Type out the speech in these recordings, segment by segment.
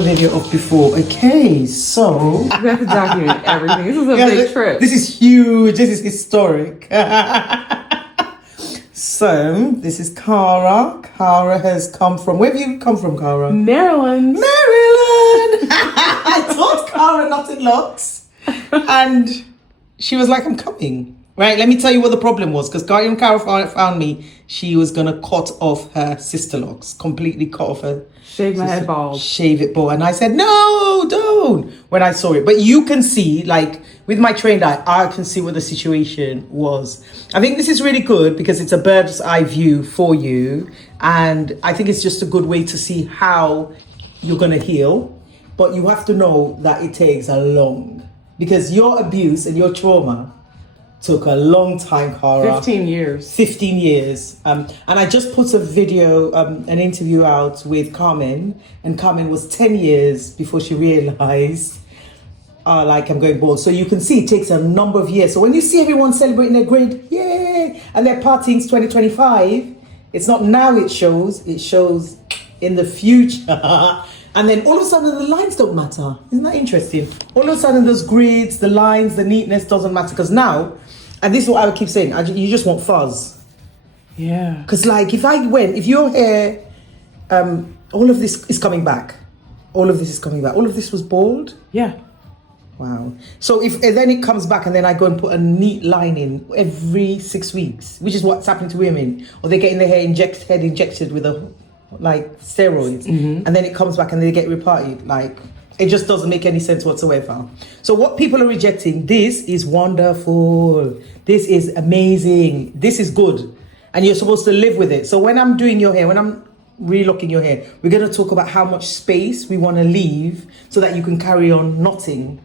Video of before. Okay, so we have to document everything. This is a big trip. This is huge. This is historic. So this is Cara. Cara has come from. Where have you come from, Cara? Maryland. Maryland. I taught Cara Knotted Locs, and she was like, "I'm coming." Right. Let me tell you what the problem was, because Cara found me. She was gonna cut off her Sisterlocks, completely cut off her. Shave my head bald. Shave it bald. And I said, no, don't, when I saw it. But you can see, like, with my trained eye, I can see what the situation was. I think this is really good because it's a bird's eye view for you. And I think it's just a good way to see how you're going to heal. But you have to know that it takes a long, because your abuse and your trauma took a long time, Cara. 15 years. 15 years. And I just put a video, an interview out with Carmen. And Carmen was 10 years before she realized, like, I'm going bald. So you can see it takes a number of years. So when you see everyone celebrating their grade, yay, and their partying's 2025, it's not now it shows in the future. And then all of a sudden the lines don't matter. Isn't that interesting? All of a sudden those grids, the lines, the neatness doesn't matter. Because now, and this is what I would keep saying, you just want fuzz. Yeah. Because like if your hair, all of this is coming back. All of this is coming back. All of this was bald? Yeah. Wow. So then it comes back and then I go and put a neat line in every 6 weeks, which is what's happening to women. Or they're getting their hair injected with steroids. Mm-hmm. And then it comes back and they get reparted. Like, it just doesn't make any sense whatsoever. So what people are rejecting, this is wonderful. This is amazing. This is good. And you're supposed to live with it. So when I'm doing your hair, when I'm relocking your hair, we're going to talk about how much space we want to leave so that you can carry on knotting.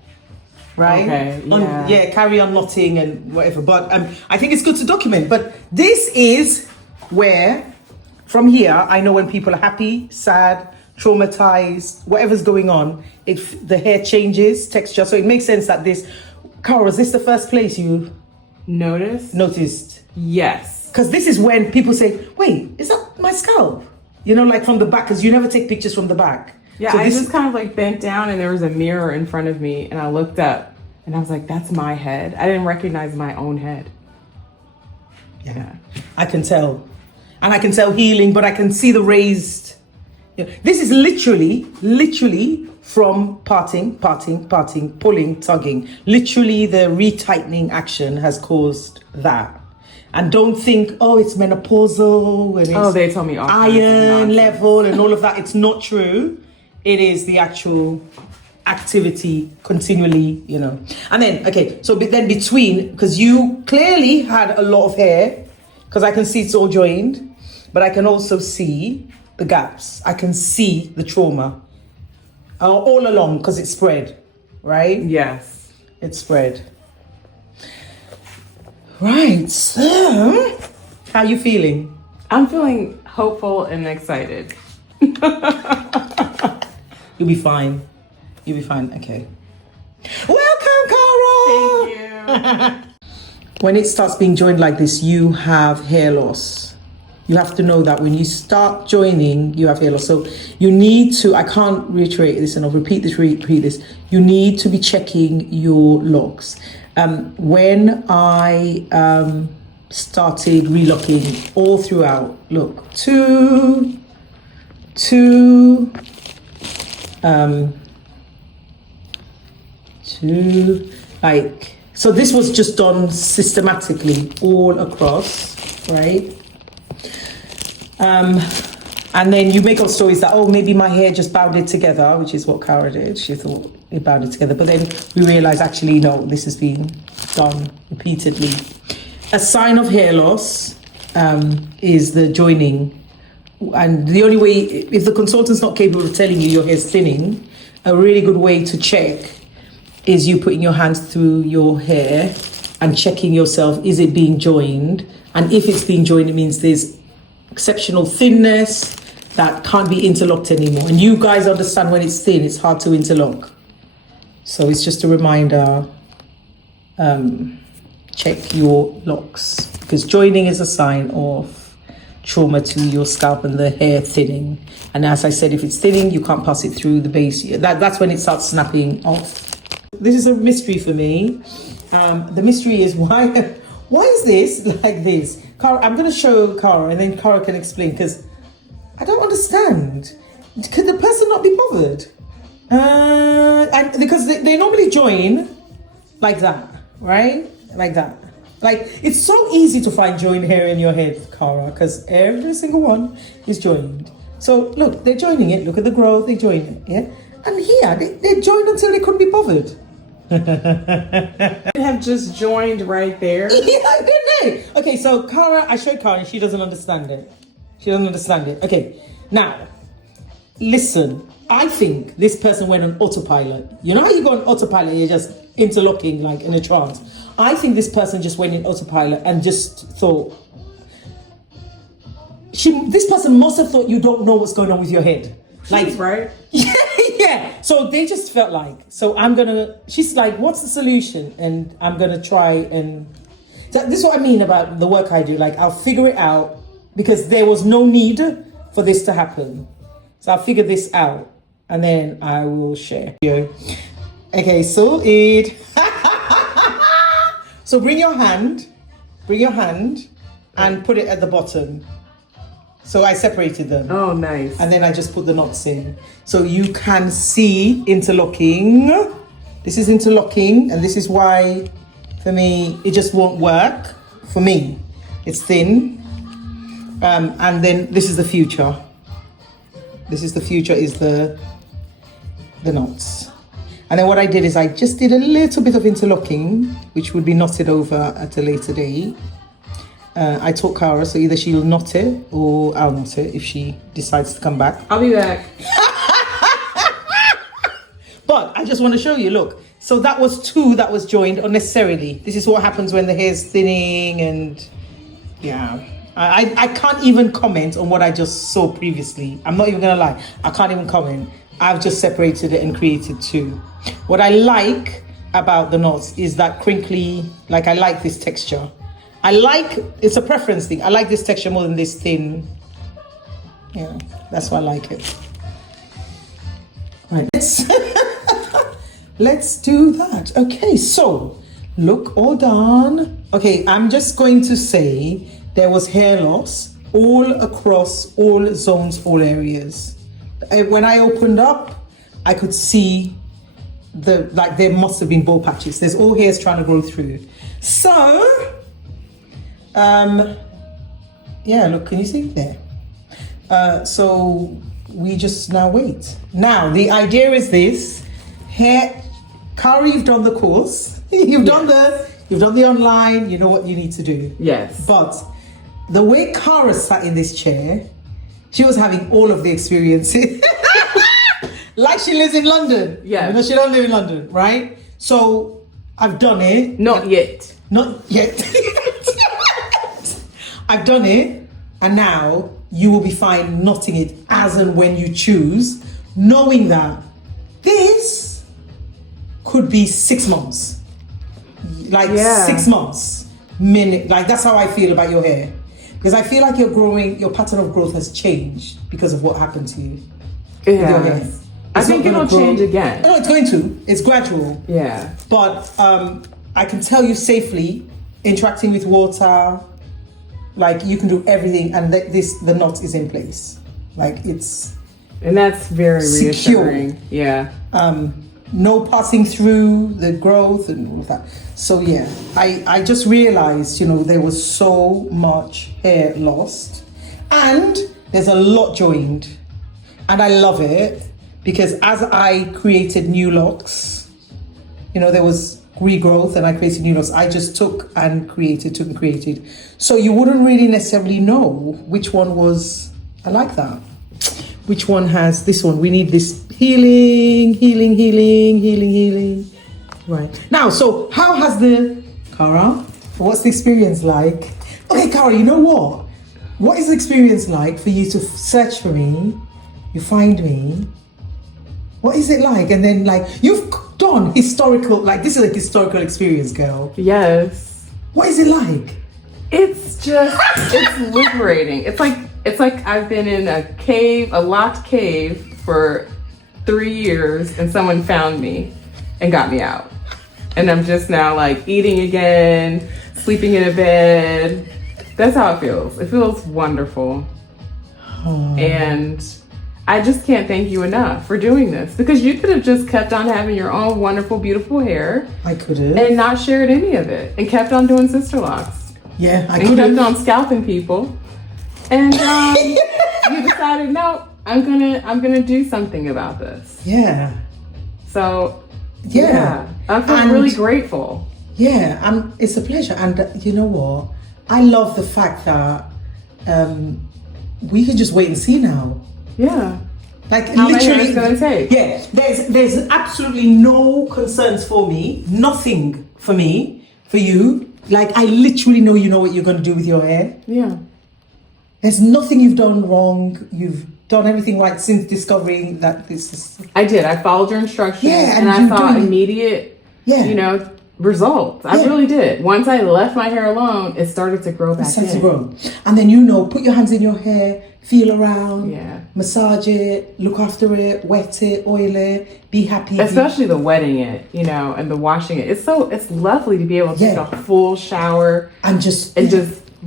Right? Okay, yeah. Carry on knotting and whatever. But I think it's good to document. But this is where, from here, I know when people are happy, sad, traumatized, whatever's going on, if the hair changes texture. So it makes sense that Cara, is this the first place you noticed? Yes. Because this is when people say, wait, is that my scalp? You know, like from the back, because you never take pictures from the back. Yeah, so I just kind of like bent down and there was a mirror in front of me and I looked up and I was like, that's my head. I didn't recognize my own head. Yeah. I can tell. And I can tell healing, but I can see the raised. This is literally from parting, pulling, tugging. Literally the retightening action has caused that. And don't think, it's menopausal and it's they told me iron level and all of that. It's not true. It is the actual activity continually, And then, but then between, because you clearly had a lot of hair, because I can see it's all joined, but I can also see the gaps. I can see the trauma all along because it spread, right? Yes. It spread. Right, so how are you feeling? I'm feeling hopeful and excited. You'll be fine. Okay. Welcome, Cara! Thank you. When it starts being joined like this, you have hair loss. You have to know that when you start joining, you have hair loss. So you need to, I can't reiterate this and I'll repeat this. You need to be checking your locks. When I started relocking all throughout, look, two, like, so this was just done systematically all across, right? And then you make up stories that, maybe my hair just bounded together, which is what Cara did. She thought it bounded together. But then we realized, actually, no, this has been done repeatedly. A sign of hair loss is the joining. And the only way, if the consultant's not capable of telling you your hair's thinning, a really good way to check is you putting your hands through your hair and checking yourself, is it being joined? And if it's being joined, it means there's exceptional thinness that can't be interlocked anymore. And you guys understand when it's thin, it's hard to interlock. So it's just a reminder, check your locks, because joining is a sign of trauma to your scalp and the hair thinning. And as I said, if it's thinning, you can't pass it through the base. That's when it starts snapping off. This is a mystery for me. The mystery is why is this like this? Cara, I'm going to show Cara and then Cara can explain, because I don't understand. Could the person not be bothered? Because they normally join like that, right? Like that. Like, it's so easy to find joined hair in your head, Cara, because every single one is joined. So look, they're joining it. Look at the growth, they join it, yeah? And here, they joined until they couldn't be bothered. They have just joined right there. Yeah, didn't they? Okay, so Cara, I showed Cara and she doesn't understand it. She doesn't understand it. Okay, now, listen. I think this person went on autopilot. You know how you go on autopilot, you're just interlocking like in a trance. I think this person just went in autopilot and just thought, this person must have thought you don't know what's going on with your head. Like, right? Yeah. So they just felt like, she's like, what's the solution? And I'm going to try and, so this is what I mean about the work I do. Like, I'll figure it out because there was no need for this to happen. So I'll figure this out and then I will share. Okay, so so bring your hand and put it at the bottom. So I separated them. Oh, nice. And then I just put the knots in. So you can see interlocking. This is interlocking, and this is why, for me, it just won't work. For me, it's thin. And then this is the future. This is the future, is the knots. And then what I did is I just did a little bit of interlocking, which would be knotted over at a later date. I taught Cara, so either she'll knot it or I'll knot it if she decides to come back. I'll be back. But I just want to show you, look. So that was two that was joined unnecessarily. This is what happens when the hair's thinning, and yeah. I can't even comment on what I just saw previously. I'm not even gonna lie. I can't even comment. I've just separated it and created two. What I like about the knots is that crinkly, like I like this texture. It's a preference thing. I like this texture more than this thin. Yeah, that's why I like it. Right, let's do that. Okay, so look, all done. Okay, I'm just going to say there was hair loss all across all zones, all areas. When I opened up, I could see there must have been bald patches. There's all hairs trying to grow through. So, yeah, look, can you see there? So we just now wait. Now, the idea is this. Cara, you've done the course. You've done the online, you know what you need to do. Yes. But the way Cara sat in this chair, she was having all of the experiences. Like she lives in London. Yeah. You know, she don't live in London, right? So I've done it. Not yet. Not yet. I've done it, and now you will be fine knotting it as and when you choose, knowing that this could be 6 months. Like 6 months. Like that's how I feel about your hair. Because I feel like your pattern of growth has changed because of what happened to you. It has. I think it'll change again. No, it's going to. It's gradual. Yeah. But I can tell you safely, interacting with water, like you can do everything, and the knot is in place. Like it's. And that's very secure. reassuring. Yeah. No passing through the growth and all that. So yeah, I just realized, there was so much hair lost, and there's a lot joined, and I love it because as I created new locks, there was regrowth and I created new locks. I just took and created. So you wouldn't really necessarily know which one was. I like that. Which one has this one? We need this healing. Right. Now, so how has Cara, what's the experience like? Okay, Cara, you know what? What is the experience like for you to search for me? You find me. What is it like? And then you've done historical, this is a historical experience, girl. Yes. What is it like? It's liberating. It's like I've been in a cave, a locked cave for 3 years, and someone found me and got me out. And I'm just now like eating again, sleeping in a bed. That's how it feels. It feels wonderful. Oh. And I just can't thank you enough for doing this, because you could have just kept on having your own wonderful, beautiful hair. I could have. And not shared any of it, and kept on doing Sisterlocks. Yeah, I and could have. kept on scalping people. And you decided, no, I'm gonna do something about this. Yeah. So Yeah. I feel really grateful. Yeah, it's a pleasure. And you know what? I love the fact that we can just wait and see now. Yeah. Like how literally, many it's gonna take? Yeah, there's absolutely no concerns for me, nothing for me, for you. Like I literally know you know what you're gonna do with your hair. Yeah. There's nothing you've done wrong. You've done everything right since discovering that this is. I did. I followed your instructions, Yeah, and I saw immediate, Yeah. results. I really did. Once I left my hair alone, it started to grow back It starts to in. grow. And then put your hands in your hair, feel around, massage it, look after it, wet it, oil it, be happy. Especially the wetting it, and the washing it. It's lovely to be able to take a full shower and just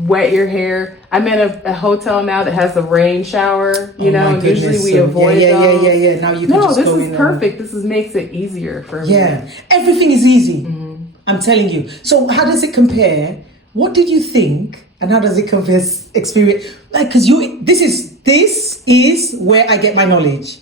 wet your hair. I'm in a hotel now that has the rain shower, and usually we avoid those. Yeah. Now you can just this go is perfect. This makes it easier for me. Yeah, everything is easy. Mm-hmm. I'm telling you. So how does it compare? What did you think, and how does it compare experience? Like, because this is where I get my knowledge.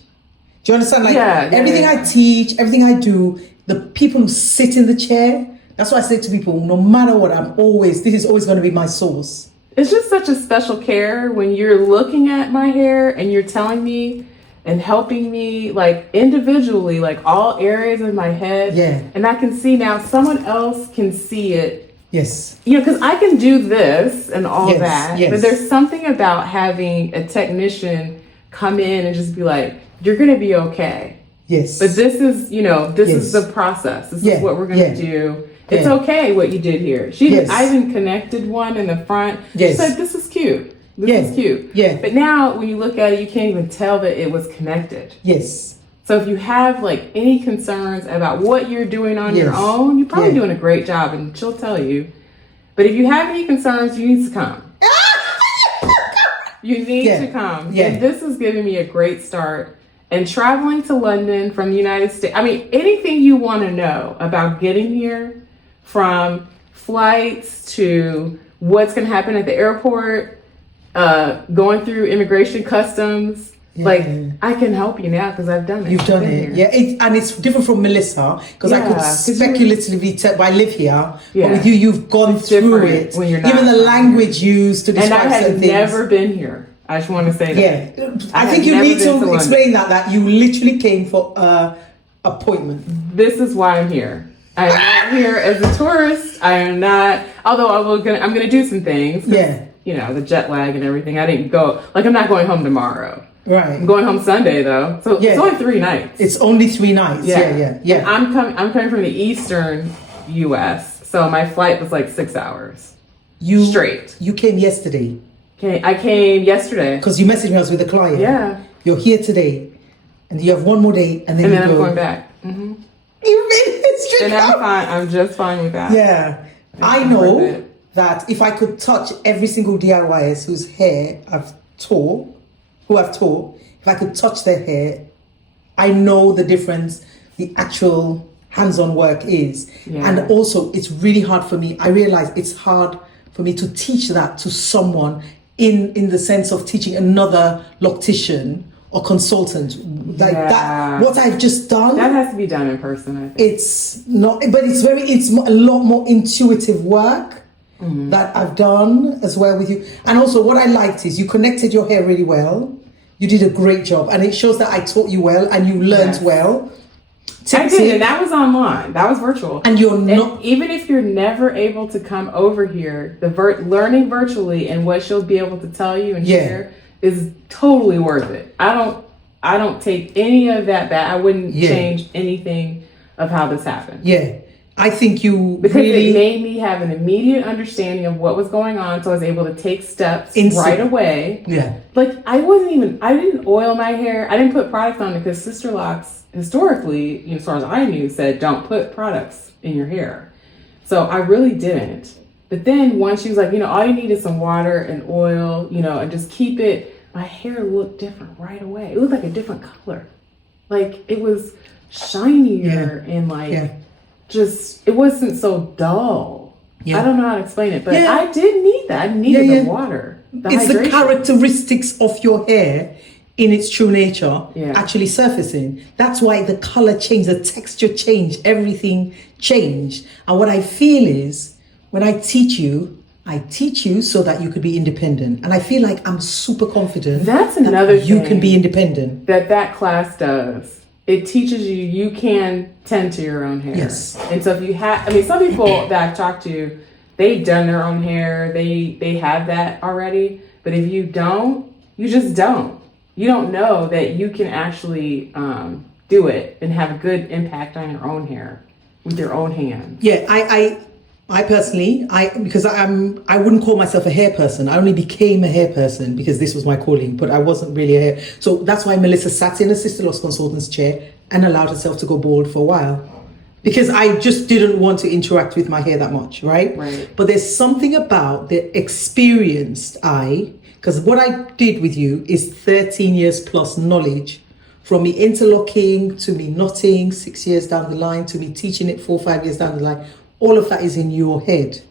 Do you understand? Like everything I teach, everything I do, the people who sit in the chair. That's why I say to people, no matter what, this is always going to be my source. It's just such a special care when you're looking at my hair and you're telling me and helping me like individually, like all areas of my head. Yeah. And I can see now someone else can see it. Yes. Because I can do this and all that. Yes. But there's something about having a technician come in and just be like, you're going to be okay. Yes. But this is, this is the process. This is what we're going to do. It's okay what you did here. I even connected one in the front. She said, this is cute. This is cute. Yeah. But now when you look at it, you can't even tell that it was connected. Yes. So if you have like any concerns about what you're doing on your own, you're probably doing a great job, and she'll tell you. But if you have any concerns, you need to come. You need to come. Yeah. And this is giving me a great start. And traveling to London from the United States, anything you want to know about getting here, from flights to what's going to happen at the airport, going through immigration, customs, I can help you now because I've done it. You've done it. Here. Yeah, and it's different from Melissa, because I could speculatively tell, I live here, but with you, you've gone through it. When you're not even the language used to describe certain things. And I have never been here. I just want to say that. Yeah, I think you need to explain that you literally came for appointment. This is why I'm here. I'm not here as a tourist. I am not. Although I'm gonna do some things. Yeah. The jet lag and everything. I didn't go. Like I'm not going home tomorrow. Right. I'm going home Sunday though. So it's only 3 nights. It's only 3 nights. Yeah. I'm coming from the eastern U.S. So my flight was like 6 hours. Straight. You came yesterday. I came yesterday. Because you messaged me, I was with a client. Yeah. You're here today, and you have one more day, and then I'm going back. Mm-hmm. You made history. And I'm fine. I'm just fine with that. Yeah. I know that if I could touch every single DIYers whose hair I've taught, if I could touch their hair, I know the difference the actual hands-on work is. Yeah. And also, it's really hard for me. I realize it's hard for me to teach that to someone in the sense of teaching another loctician or consultant. Like that, what I've just done. That has to be done in person, I think. It's not, but it's a lot more intuitive work that I've done as well with you. And also what I liked is you connected your hair really well. You did a great job, and it shows that I taught you well and you learned well. I did, and that was online. That was virtual. And you're not... And even if you're never able to come over here, learning virtually and what she'll be able to tell you and share is totally worth it. I don't take any of that back. I wouldn't change anything of how this happened. Yeah. I think you because really it made me have an immediate understanding of what was going on, so I was able to take steps right away. Yeah. Like I didn't oil my hair. I didn't put products on it because Sisterlocks historically, as far as I knew, said don't put products in your hair. So I really didn't. But then once she was like, all you need is some water and oil, and just keep it, my hair looked different right away. It looked like a different color. Like it was shinier and just, it wasn't so dull. Yeah. I don't know how to explain it, but I did need that. I needed the water. It's hydration. The characteristics of your hair in its true nature actually surfacing. That's why the color changed, the texture changed, everything changed. And what I feel is when I teach you so that you could be independent. And I feel like I'm super confident that's another that you thing can be independent. That class does. It teaches you can tend to your own hair. Yes. And so if you have, some people that I've talked to, they've done their own hair. They have that already. But if you don't, you just don't. You don't know that you can actually do it and have a good impact on your own hair with your own hands. Yeah, I personally, because I wouldn't call myself a hair person. I only became a hair person because this was my calling, but I wasn't really a hair. So that's why Melissa sat in a Sisterlocks consultant's chair and allowed herself to go bald for a while. Because I just didn't want to interact with my hair that much, right? But there's something about the experienced eye, because what I did with you is 13 years plus knowledge, from me interlocking to me knotting 6 years down the line to me teaching it 4 or 5 years down the line. All of that is in your head.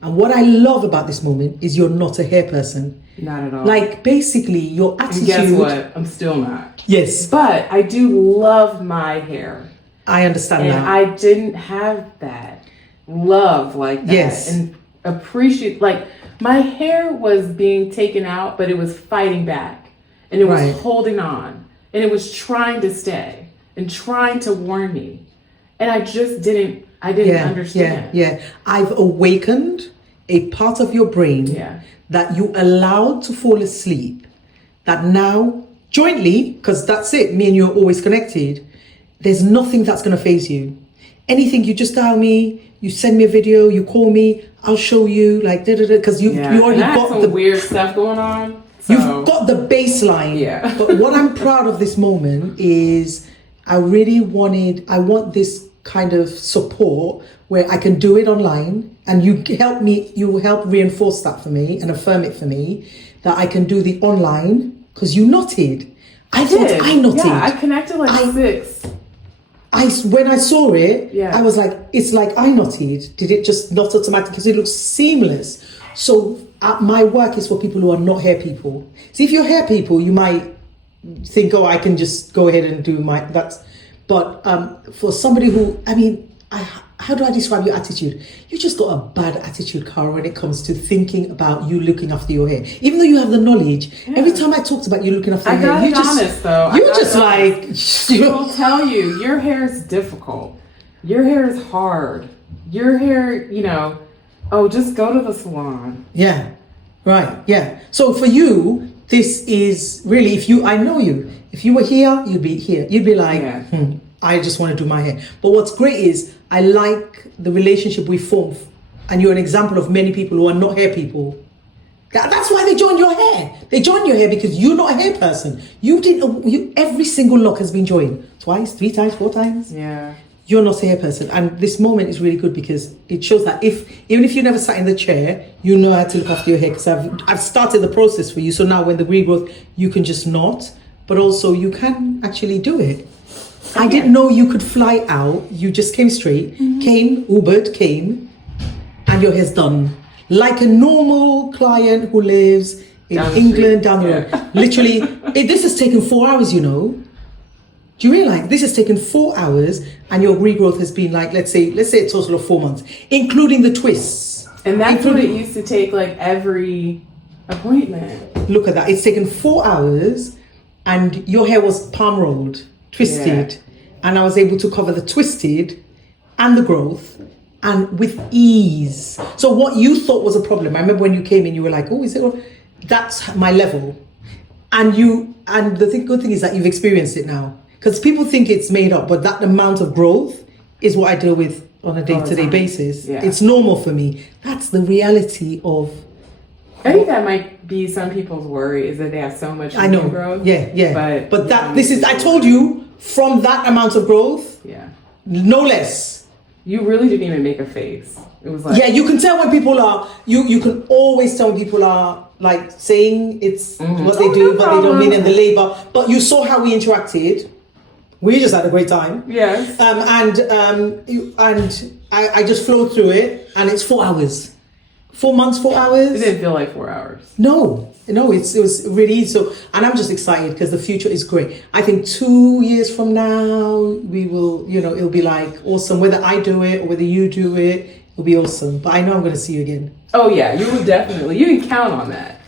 And what I love about this moment is you're not a hair person. Not at all. Like basically your attitude. And guess what? I'm still not. Yes. But I do love my hair. I understand that. And I didn't have that love like that. Yes. And appreciate, like my hair was being taken out, but it was fighting back. And it was holding on. And it was trying to stay and trying to warn me. And I just didn't understand. Yeah. I've awakened a part of your brain that you allowed to fall asleep, that now jointly, because that's it, me and you are always connected, there's nothing that's going to faze you. Anything, you just dial me, you send me a video, you call me, I'll show you, like, because you already got some weird stuff going on. So. You've got the baseline. Yeah. But what I'm proud of this moment is I want this kind of support where I can do it online, and you help reinforce that for me and affirm it for me that I can do the online, because you knotted. I thought I knotted. Yeah, I connected like 6. When I saw it, I was like, it's like I knotted. Did it just knot automatically? Because it looks seamless. So my work is for people who are not hair people. See, if you're hair people, you might think, I can just go ahead and do but for somebody who, how do I describe your attitude? You just got a bad attitude, Cara, when it comes to thinking about you looking after your hair. Even though you have the knowledge, every time I talked about you looking after your hair, I gotta be honest though. You're just like... People tell you, your hair is difficult. Your hair is hard. Your hair, just go to the salon. Yeah, right, yeah. So for you, this is really, I know you. If you were here, you'd be here. You'd be like, I just want to do my hair. But what's great is I like the relationship we form, and you're an example of many people who are not hair people. That's why they joined your hair. They joined your hair because you're not a hair person. Every single lock has been joined twice, 3 times, 4 times. Yeah. You're not a hair person. And this moment is really good because it shows that even if you never sat in the chair, you know how to look after your hair, because I've started the process for you. So now when the regrowth, you can just knot, but also you can actually do it. I didn't know you could fly out. You just came straight, came, and your hair's done. Like a normal client who lives in England, down the road. Literally, this has taken 4 hours, Do you realize this has taken 4 hours, and your regrowth has been like, let's say a total of 4 months, including the twists. And that's what it used to take, like every appointment. Look at that. It's taken 4 hours, and your hair was palm rolled, twisted, and I was able to cover the twisted and the growth, and with ease. So what you thought was a problem, I remember when you came in, you were like, is it? That's my level. And the good thing is that you've experienced it now. Because people think it's made up, but that amount of growth is what I deal with on a day-to-day time. basis. Yeah. It's normal for me. That's the reality of. I think that might be some people's worry is that they have so much I know. growth. Yeah. But that this is. I told you from that amount of growth. Yeah. No less. You really didn't even make a face. It was like. Yeah, you can tell when people are. You can always tell when people are like saying it's what they do, but they don't mean it, the labor. But you saw how we interacted. We just had a great time. Yes. I just flowed through it, and it's 4 hours. 4 months, 4 hours. It didn't feel like 4 hours. No, it was really easy. So, and I'm just excited because the future is great. I think 2 years from now, we will, it'll be like awesome. Whether I do it or whether you do it, it'll be awesome. But I know I'm going to see you again. Oh yeah, you will definitely. You can count on that.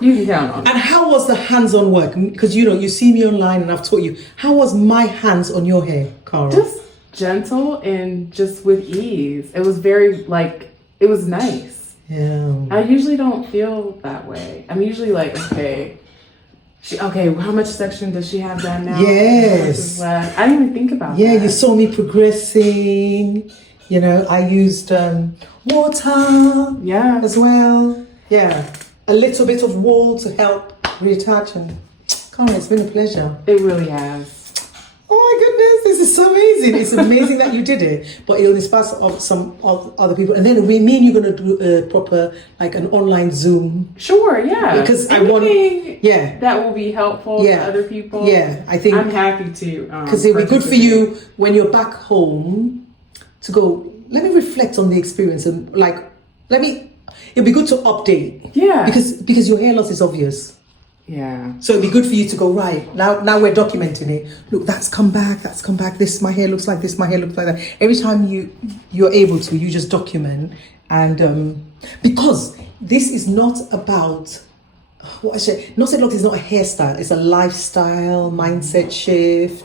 You can count on it. And how was the hands-on work? Because you see me online and I've taught you. How was my hands on your hair, Cara? Just gentle and just with ease. It was very it was nice. Yeah. I usually don't feel that way. I'm usually like, okay, how much section does she have done now? Yes. I didn't even think about that. Yeah, you saw me progressing. I used water. Yeah. As well. Yeah. A little bit of wool to help reattach, and Cara, it's been a pleasure. It really has. Oh my goodness, this is so amazing. It's amazing that you did it, but it'll inspire some other people. And then me and you're going to do a proper, like an online Zoom. Sure, yeah. Because anything that will be helpful to other people. Yeah, I think. I'm happy to. Because it'll be good for you when you're back home to go, let me reflect on the experience and it'll be good to update. Yeah. Because your hair loss is obvious. Yeah. So it'd be good for you to go, right, now we're documenting it. Look, that's come back. This, my hair looks like this, my hair looks like that. Every time you're able to, you just document. And because this is not about, Knotted Locs is not a hairstyle. It's a lifestyle, mindset shift.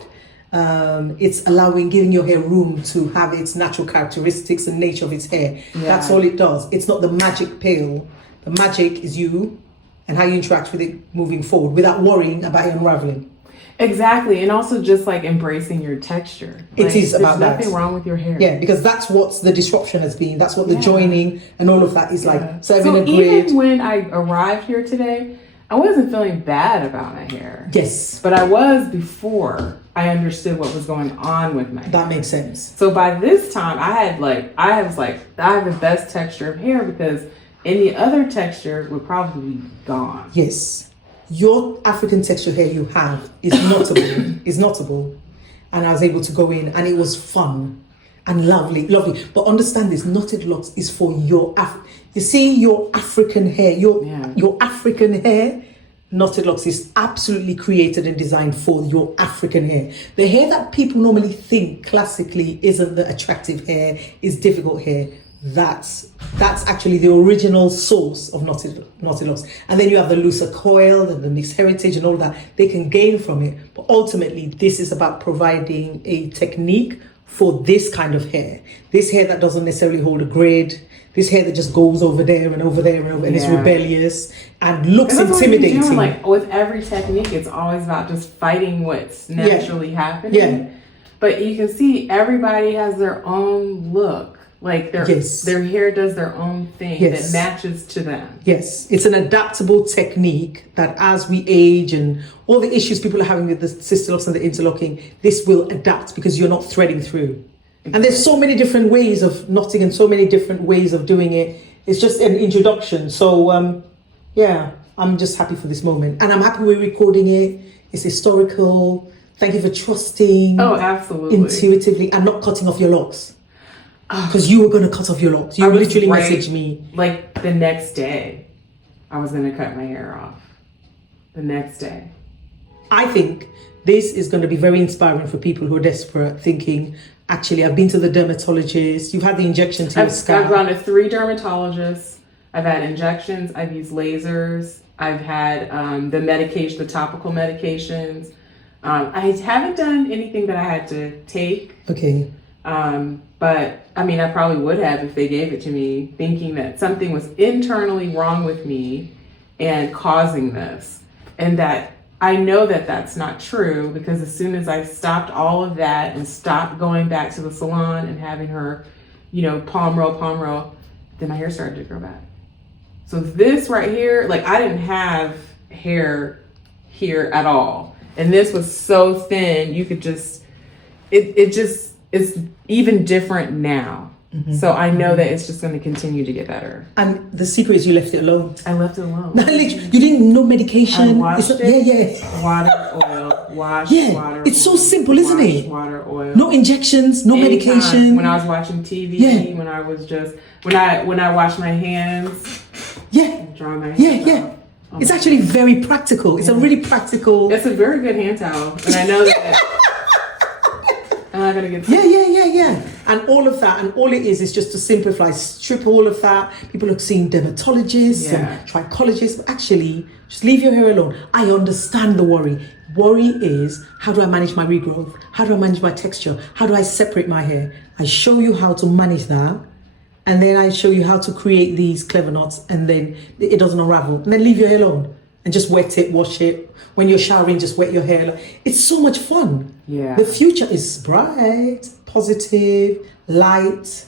It's giving your hair room to have its natural characteristics and nature of its hair. Yeah. That's all it does. It's not the magic pill. The magic is you and how you interact with it moving forward without worrying about it unraveling. Exactly. And also just like embracing your texture. It is about that. There's nothing wrong with your hair. Yeah, because that's what the disruption has been. That's what the joining and all of that is like. So even when I arrived here today, I wasn't feeling bad about my hair. Yes. But I was before I understood what was going on with my hair. That makes sense. So by this time I have the best texture of hair because any other texture would probably be gone. Yes. Your African texture hair you have is knottable. And I was able to go in and it was fun and lovely. But understand this, Knotted Locs is for your your African hair, your African hair. Knotted Locs is absolutely created and designed for your African hair. The hair that people normally think classically isn't the attractive hair, is difficult hair. That's actually the original source of Knotted Locs. And then you have the looser coil and the mixed heritage and all that. They can gain from it. But ultimately, this is about providing a technique for this kind of hair. This hair that doesn't necessarily hold a grid. This hair that just goes over there and over there and is rebellious and looks intimidating. What you're doing, with every technique, it's always about just fighting what's naturally happening. Yeah. But you can see everybody has their own look. Their hair does their own thing that matches to them. Yes, it's an adaptable technique that as we age and all the issues people are having with the Sisterlocks and the interlocking, this will adapt because you're not threading through. And there's so many different ways of knotting and so many different ways of doing it. It's just an introduction. So, I'm just happy for this moment. And I'm happy we're recording it. It's historical. Thank you for trusting. Oh, absolutely. Intuitively and not cutting off your locks. Because you were going to cut off your locks. You literally messaged me. Like the next day, I was going to cut my hair off. The next day. I think this is going to be very inspiring for people who are desperate, thinking, actually, I've been to the dermatologist. You've had the injection to your scalp. I've gone to 3 dermatologists. I've had injections. I've used lasers. I've had the medication, the topical medications. I haven't done anything that I had to take. Okay. But I mean, I probably would have if they gave it to me, thinking that something was internally wrong with me and causing this, and that I know that that's not true because as soon as I stopped all of that and stopped going back to the salon and having her, palm roll, then my hair started to grow back. So this right here, like I didn't have hair here at all. And this was so thin, you could just, it's even different now. Mm-hmm. So I know that it's just going to continue to get better. And the secret is you left it alone. I left it alone. You didn't know medication. I washed it. Yeah. Water, oil, wash, water. It's oil, so simple, isn't it? Water, oil. No injections, no Anytime. medication. When I was watching TV, when I was just when I wash my hands. Yeah. Dry my hands. Yeah. It's actually very practical. It's a really practical. It's a very good hand towel, and I know that. I'm not gonna get. Yeah. And all of that, and all it is just to simplify, strip all of that. People are seeing dermatologists and trichologists. But actually, just leave your hair alone. I understand the worry. Worry is, how do I manage my regrowth? How do I manage my texture? How do I separate my hair? I show you how to manage that. And then I show you how to create these clever knots, and then it doesn't unravel. And then leave your hair alone and just wet it, wash it. When you're showering, just wet your hair. It's so much fun. Yeah. The future is bright, positive, light.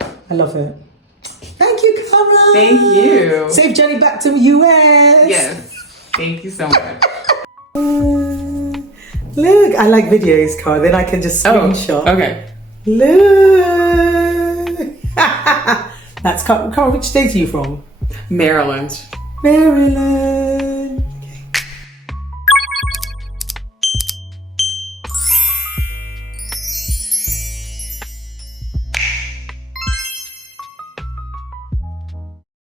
I love it. Thank you, Cara. Thank you. Safe journey back to the US. Yes. Thank you so much. Look, I like videos, Cara. Then I can just screenshot. Oh, okay. Look. That's Cara. Which state are you from? Maryland. Maryland.